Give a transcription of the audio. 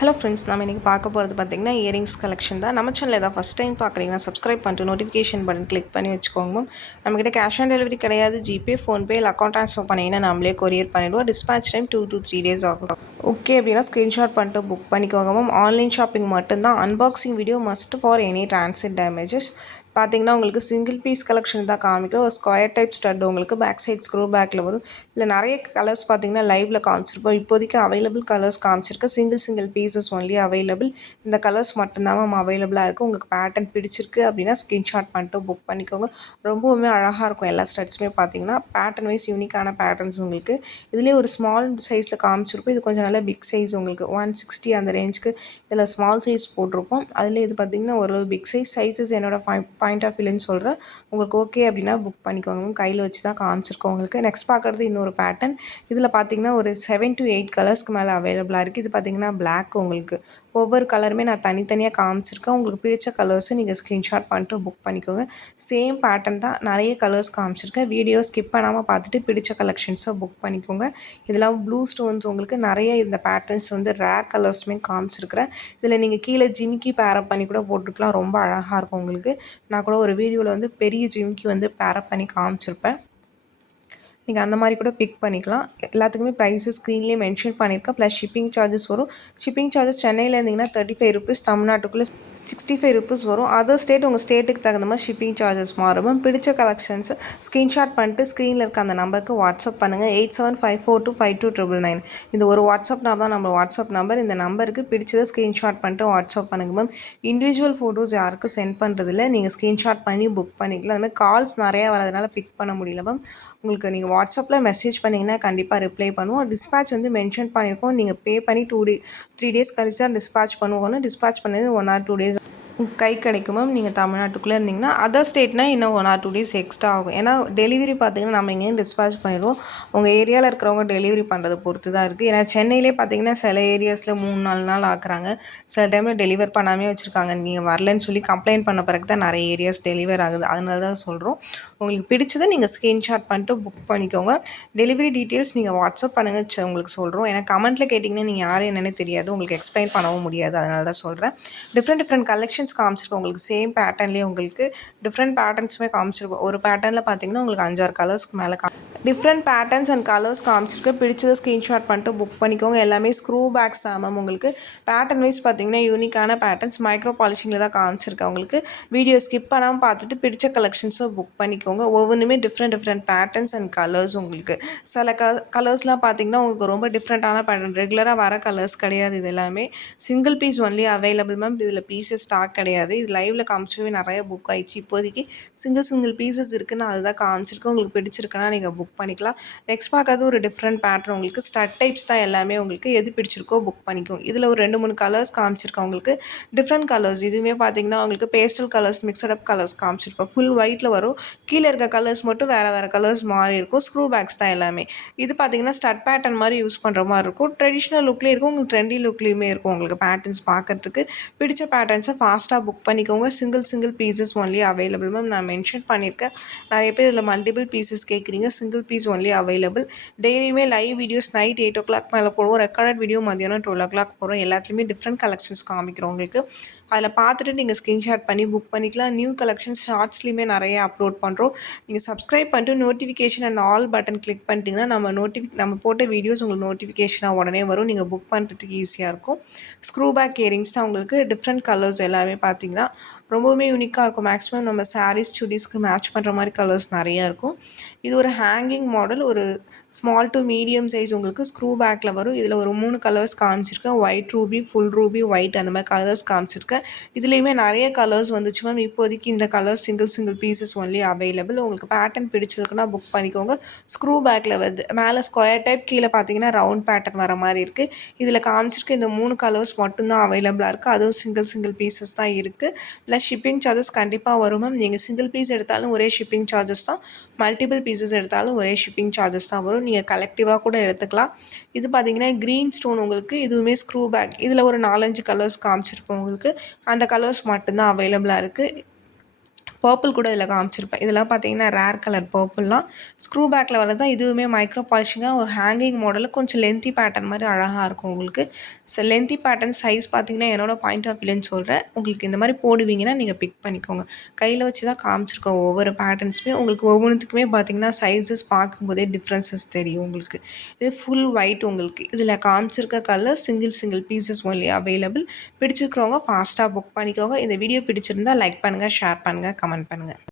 Hello friends, நம்ம இன்றைக்கி பார்க்க போகிறது பார்த்திங்கன்னா இயரிங்ஸ் கலெக்ஷன் தான். நம்ம சேனல் ஏதாவது ஃபஸ்ட் டைம் பார்க்குறீங்கன்னா சப்ஸ்கிரைப் பண்ணிட்டு நோட்டிஃபிகேஷன் பட்டன் கிளிக் பண்ணி வச்சுக்கோங்க. நம்மக்கிட்ட கேஷ் ஆன் டெலிவரி கிடையாது. ஜிபே, ஃபோன்பே இல்லை அக்கௌண்ட் ட்ரான்ஸ்ஃபர் பண்ணிங்கன்னா நம்மளே கொரியர் பண்ணிவிடுவோம். டிஸ்பேச் டைம் 2 to 3 days ஆகும். ஓகே அப்படின்னா ஸ்க்ரீன்ஷாட் பண்ணிட்டு புக் பண்ணிக்கோங்க மேம். ஆன்லைன் ஷாப்பிங் மட்டும்தான். Unboxing video must for any transit damages. பார்த்தீங்கன்னா உங்களுக்கு சிங்கிள் பீஸ் கலெக்ஷன் தான் காமிக்கும். ஒரு ஸ்கொயர் டைப் ஸ்டட் உங்களுக்கு பேக் சைட் ஸ்க்ரூ பேக்கில் வரும். இல்லை நிறைய கலர்ஸ் பார்த்தீங்கன்னா லைவில் காமிச்சிருப்போம். இப்போதைக்கு அவைலபிள் கலர்ஸ் காமிச்சிருக்கு. Single pieces only available. இந்த கலர்ஸ் மட்டும்தான் மேம் அவைலபிளாக இருக்குது. உங்களுக்கு பேட்டர்ன் பிடிச்சிருக்கு அப்படின்னா ஸ்க்ரீன்ஷாட் பண்ணிட்டு புக் பண்ணிக்கோங்க. ரொம்பவுமே அழகாக இருக்கும். எல்லா ஸ்டட்ஸுமே பார்த்தீங்கன்னா பேட்டர்ன் வைஸ் யூனிக்கான பேட்டர்ன்ஸ் உங்களுக்கு. இதுலேயே ஒரு ஸ்மால் சைஸில் காமிச்சிருக்கும். இது கொஞ்சம் நல்லா பிக் சைஸ் உங்களுக்கு 160 அந்த ரேஞ்சுக்கு இதில் ஸ்மால் சைஸ் போட்டிருப்போம். அதில் இது பார்த்திங்கன்னா ஒரு பிக் சைஸஸ் என்னோடய பாயிண்ட் ஆஃப் வியூன்னு சொல்கிறேன். உங்களுக்கு ஓகே அப்படின்னா புக் பண்ணிக்கோங்க. கையில் வச்சு தான் காமிச்சிருக்கோம் உங்களுக்கு. நெக்ஸ்ட் பார்க்குறது இன்னொரு பேட்டர்ன். இதில் பார்த்தீங்கன்னா ஒரு 7 to 8 கலர்ஸ்க்கு மேலே அவைலபிளாக இருக்குது. இது பார்த்திங்கன்னா பிளாக் உங்களுக்கு. ஒவ்வொரு கலருமே நான் தனித்தனியாக காமிச்சிருக்கேன். உங்களுக்கு பிடிச்ச கலர்ஸை நீங்கள் ஸ்க்ரீன்ஷாட் பண்ணிட்டு புக் பண்ணிக்கோங்க. சேம் பேட்டர்ன் தான், நிறைய கலர்ஸ் காமிச்சிருக்கேன். வீடியோ ஸ்கிப் பண்ணாமல் பார்த்துட்டு பிடிச்ச கலெக்ஷன்ஸை புக் பண்ணிக்கோங்க. இதெல்லாம் ப்ளூ ஸ்டோன்ஸ் உங்களுக்கு நிறைய இந்த பேட்டர்ன்ஸ் வந்து ரேர் கலர்ஸுமே காமிச்சிருக்கிறேன். இதில் நீங்கள் கீழே ஜிமிக்கி பேரப் பண்ணி கூட போட்டுக்கலாம். ரொம்ப அழகாக இருக்கும் உங்களுக்கு. நான் கூட ஒரு வீடியோவில் வந்து பெரிய ஜிமிக்கி வந்து பேரப் பண்ணி காமிச்சிருப்பேன். நீங்கள் அந்த மாதிரி கூட பிக் பண்ணிக்கலாம். எல்லாத்துக்குமே ப்ரைஸஸ் ஸ்க்ரீன்லேயே மென்ஷன் பண்ணியிருக்கேன். ப்ளஸ் ஷிப்பிங் சார்ஜஸ் வரும். ஷிப்பிங் சார்ஜஸ் சென்னையில் இருந்தீங்கன்னா 35 rupees, தமிழ்நாட்டுக்குள்ளே 65 rupees வரும். அதர் ஸ்டேட் உங்கள் ஸ்டேட்டுக்கு தகுந்த மாதிரி ஷிப்பிங் சார்ஜஸ் மாறும். பிடிச்ச கலெக்ஷன்ஸை ஸ்க்ரீன்ஷாட் பண்ணிட்டு ஸ்க்ரீனில் இருக்க அந்த நம்பருக்கு வாட்ஸ்அப் பண்ணுங்கள். 8754252999. இந்த ஒரு வாட்ஸ்அப் நம்பர் தான் நம்ம வாட்ஸ்அப் நம்பர். இந்த நம்பருக்கு பிடிச்சதை ஸ்க்ரீன்ஷாட் பண்ணிட்டு வாட்ஸ்அப் பண்ணுங்கள் மேம். இண்டிவிஜுவல் ஃபோட்டோஸ் யாருக்கும் சென்ட் பண்ணுறதில்ல. நீங்கள் ஸ்க்ரீன்ஷாட் பண்ணி புக் பண்ணிக்கலாம். அதுமாதிரி கால்ஸ் நிறையா வரதுனால பிக் பண்ண முடியல மேம். உங்களுக்கு நீங்கள் வாட்ஸ்அப்பில் மெசேஜ் பண்ணிங்கன்னா கண்டிப்பாக ரிப்ளை பண்ணுவோம். டிஸ்பேச் வந்து மென்ஷன் பண்ணியிருக்கோம். நீங்கள் பே பண்ணி 3 days கழிச்சு தான் டிஸ்பேச் பண்ணுவோம். டிஸ்பேச் பண்ணது 1 or 2 days கை கிடைக்கும் மேம். நீங்கள் தமிழ்நாட்டுக்குள்ளே இருந்தீங்கன்னா. அதர் ஸ்டேட்னால் இன்னும் 1 or 2 days எக்ஸ்ட்ரா ஆகும். ஏன்னா டெலிவரி பார்த்தீங்கன்னா நம்ம இங்கேயும் டிஸ்பேச் பண்ணிடுவோம். உங்கள் ஏரியாவில் இருக்கிறவங்க டெலிவரி பண்ணுறதை பொறுத்து தான் இருக்குது. ஏன்னா சென்னையிலே பார்த்தீங்கன்னா சில ஏரியாஸில் 3-4 நாள் ஆக்குறாங்க. சில டைமில் டெலிவர் பண்ணாமே வச்சுருக்காங்க. நீங்கள் வரலன்னு சொல்லி கம்ப்ளைண்ட் பண்ண பிறகு தான் நிறைய ஏரியாஸ் டெலிவர் ஆகுது. அதனால தான் சொல்கிறோம். உங்களுக்கு பிடிச்சதை நீங்கள் ஸ்க்ரீன்ஷாட் பண்ணிட்டு புக் பண்ணிக்கோங்க. டெலிவரி டீட்டெயில்ஸ் நீங்கள் வாட்ஸ்அப் பண்ணுங்கள், உங்களுக்கு சொல்கிறோம். ஏன்னா கமெண்ட்டில் கேட்டிங்கன்னா நீங்கள் யாரும் என்னென்னு தெரியாது. உங்களுக்கு எக்ஸ்பிளைன் பண்ணவும் முடியாது. அதனால தான் சொல்கிறேன். டிஃப்ரெண்ட் கலெக்ஷன்ஸ் காமிச்சிருக்கோம். உங்களுக்கு சேம் பேட்டர்ன்லேயே உங்களுக்கு டிஃப்ரெண்ட் பேட்டர்ன்ஸுமே காமிச்சிருக்கோம். ஒரு பேட்டர்னில் பார்த்தீங்கன்னா உங்களுக்கு 5-6 கலர்ஸ்க்கு மேலே டிஃப்ரெண்ட் பேட்டர்ன்ஸ் அண்ட் கலர்ஸ் காமிச்சிருக்கு. பிடிச்சதை ஸ்க்ரீன்ஷாட் பண்ணிட்டு புக் பண்ணிக்கோங்க. எல்லாமே ஸ்க்ரூ பேக்ஸ் தான் மேம். உங்களுக்கு பேட்டர்ன் வைஸ் பார்த்தீங்கன்னா யூனிக்கான பேட்டர்ன்ஸ் மைக்ரோ பாலிஷிங்கில் தான் காமிச்சிருக்கேன். உங்களுக்கு வீடியோ ஸ்கிப் பண்ணாமல் பார்த்துட்டு பிடிச்ச கலெக்ஷன்ஸை புக் பண்ணிக்கோங்க. ஒவ்வொன்றுமே டிஃப்ரெண்ட் பேட்டர்ன்ஸ் அண்ட் கலர்ஸ் உங்களுக்கு. சில கலர்ஸ்லாம் பார்த்தீங்கன்னா உங்களுக்கு ரொம்ப டிஃப்ரெண்ட்டான பேட்டர்ன், ரெகுலராக வர கலர்ஸ் கிடையாது. இது எல்லாமே single piece only available ma'am. இதில் பீசஸ் ஸ்டாக் கிடையாது. இது லைவில் காமிச்சவே நிறைய புக் ஆயிடுச்சு. இப்போதைக்கு சிங்கிள் பீசஸ் இருக்குன்னு அதுதான் காமிச்சிருக்கு. உங்களுக்கு பிடிச்சிருக்குன்னா நீங்கள் புக் பண்ணிக்கலாம். நெக்ஸ்ட் பார்க்கறது ஒரு டிஃப்ரெண்ட் பேட்டர்ன். உங்களுக்கு ஸ்டட் டைப்ஸ் தான் எல்லாமே. உங்களுக்கு எது பிடிச்சிருக்கோ புக் பண்ணிக்கும். இதில் ஒரு 2-3 கலர்ஸ் காமிச்சிருக்கோம். உங்களுக்கு டிஃப்ரெண்ட் கலர்ஸ். இதுவுமே பார்த்தீங்கன்னா உங்களுக்கு பேஸ்டல் கலர்ஸ், மிக்சடப் கலர்ஸ் காமிச்சிருக்கோம். ஃபுல் ஒயிட்டில் வரும். கீழே இருக்க கலர்ஸ் மட்டும் வேறு கலர்ஸ் மாறி இருக்கும். ஸ்க்ரூ பேக்ஸ் தான் எல்லாமே. இது பார்த்தீங்கன்னா ஸ்டட் பேட்டர்ன் மாதிரி யூஸ் பண்ணுற மாதிரி இருக்கும். ட்ரெடிஷ்னல் லுக்லேயும் இருக்கும், உங்களுக்கு ட்ரெண்டி லுக்லேயுமே இருக்கும். உங்களுக்கு பேட்டர்ன்ஸ் பார்க்குறதுக்கு பிடிச்ச பேட்டர்ன்ஸை ஃபாஸ்ட்டாக புக் பண்ணிக்கோங்க. Single pieces only available ma'am. நான் மென்ஷன் பண்ணியிருக்கேன். நிறைய பேர் இதில் மல்டிபிள் பீசஸ் கேட்குறீங்க. Single piece only available. டெய்லியுமே லைவ் வீடியோஸ் நைட் 8 o'clock மேலே போடுவோம். ரெக்கார்டட் வீடியோ மதியானம் 12 o'clock போடுறோம். எல்லாத்துலேயுமே டிஃப்ரெண்ட் கலெக்ஷன்ஸ் காமிக்கிறோம் உங்களுக்கு. அதில் பார்த்துட்டு நீங்கள் ஸ்க்ரீன்ஷாட் பண்ணி புக் பண்ணிக்கலாம். நியூ கலெக்ஷன்ஸ் ஷார்ட்ஸ்லேயுமே நிறைய அப்லோட் பண்ணுறோம். நீங்கள் சப்ஸ்கிரைப் பண்ணிட்டு notification and all button click பண்ணிட்டீங்கன்னா நம்ம போட்ட வீடியோஸ் உங்களுக்கு நோட்டிஃபிகேஷனாக உடனே வரும். நீங்கள் புக் பண்ணுறதுக்கு ஈஸியாக இருக்கும். ஸ்க்ரூ பேக் இயரிங்ஸ் தான் உங்களுக்கு. டிஃப்ரெண்ட் கலர்ஸ் எல்லாமே பார்த்தீங்கன்னா ரொம்பவுமே யூனிக்காக இருக்கும். மேக்ஸிமம் நம்ம சாரீஸ் சுடிஸ்க்கு மேட்ச் பண்ணுற மாதிரி கலர்ஸ் நிறையா இருக்கும். இது ஒரு ஹேங்கிங் மாடல். ஒரு ஸ்மால் டு மீடியம் சைஸ் உங்களுக்கு ஸ்க்ரூ பேக்கில் வரும். இதில் ஒரு 3 கலர்ஸ் காமிச்சிருக்கேன். White Ruby, full Ruby, white அந்த மாதிரி கலர்ஸ் காமிச்சிருக்கேன். இதுலேயுமே நிறைய கலர்ஸ் வந்துச்சு மேம். இப்போதைக்கு இந்த colours single pieces only available. உங்களுக்கு பேட்டர்ன் பிடிச்சிருக்குன்னா புக் பண்ணிக்கோங்க. ஸ்க்ரூ பேக்கில் வருது. மேலே ஸ்கொயர் டைப், கீழே பார்த்தீங்கன்னா ரவுண்ட் பேட்டர்ன் வர மாதிரி இருக்குது. இதில் காமிச்சிருக்க இந்த 3 கலர்ஸ் மட்டும்தான் அவைலபிளாக இருக்குது. அதுவும் சிங்கிள் பீசஸ் தான் இருக்குது. ப்ளஸ் ஷிப்பிங் சார்ஜஸ் கண்டிப்பாக வரும் மேம். நீங்கள் சிங்கிள் பீஸ் எடுத்தாலும் ஒரே ஷிப்பிங் சார்ஜஸ் தான். மல்டிபிள் பீசஸ் எடுத்தாலும் ஒரே ஷிப்பிங் சார்ஜஸ் தான் வரும். நீங்கள் கலெக்டிவாக கூட எடுத்துக்கலாம். இது பார்த்தீங்கன்னா க்ரீன் ஸ்டோன் உங்களுக்கு. இதுவுமே ஸ்க்ரூ பேக். இதில் ஒரு 4-5 கலர்ஸ் காமிச்சிருப்போம் உங்களுக்கு. அந்த கலர்ஸ் மட்டும்தான் அவைலபிளாக இருக்குது. பர்பிள் கூட இதில் காமிச்சிருப்பேன். இதெல்லாம் பார்த்தீங்கன்னா ரேர் கலர் பர்பிள்லாம். ஸ்க்ரூ பேக்கில் வரது தான். இதுவுமே மைக்ரோ பாலிஷிங்காக ஒரு ஹேங்கிங் மாடலில் கொஞ்சம் லென்த்தி பேட்டர்ன் மாதிரி அழகாக இருக்கும் உங்களுக்கு. லென்த்தி பேட்டர்ன் சைஸ் பார்த்தீங்கன்னா என்னோடய பாயிண்ட் ஆஃப் வியூன்னு சொல்கிறேன். உங்களுக்கு இந்த மாதிரி போடுவீங்கன்னா நீங்கள் பிக் பண்ணிக்கோங்க. கையில் வச்சு தான் காமிச்சிருக்கோம் ஒவ்வொரு பேட்டர்ன்ஸுமே. உங்களுக்கு ஒவ்வொன்றுத்துக்குமே பார்த்தீங்கன்னா சைஸஸ் பார்க்கும்போதே டிஃப்ரென்சஸ் தெரியும் உங்களுக்கு. இது ஃபுல் ஒயிட் உங்களுக்கு. இதில் காமிச்சிருக்க colour single pieces only available. பிடிச்சிருக்கிறவங்க ஃபாஸ்ட்டாக புக் பண்ணிக்கோங்க. இந்த வீடியோ பிடிச்சிருந்தால் லைக் பண்ணுங்கள், ஷேர் பண்ணுங்கள், கமெண்ட் பண்ணுங்கள்.